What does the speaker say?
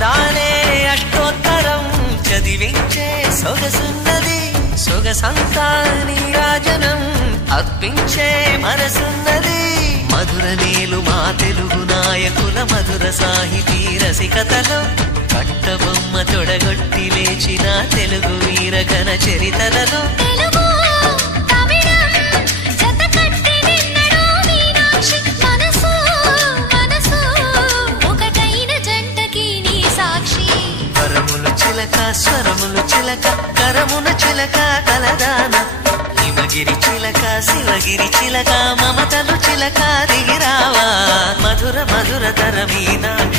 అందాలే అష్టోత్తరం చదివించే సొగసున్నది సొగసంతా నీరాజనం అర్పించే మనసున్నది మధుర నీలు మా తెలుగు నాయకుల మధుర సాహితీ రసికతలో కట్టబొమ్మ తొడగొట్టి లేచిన తెలుగు వీరఘన చరితలలో స్వరములు చిలక కరమున చిలక కలదాన హిమగిరి చిలక శివగిరి చిలక మమతలు చిలక దిగిరావా మధుర మధుర తర మీనాక్షి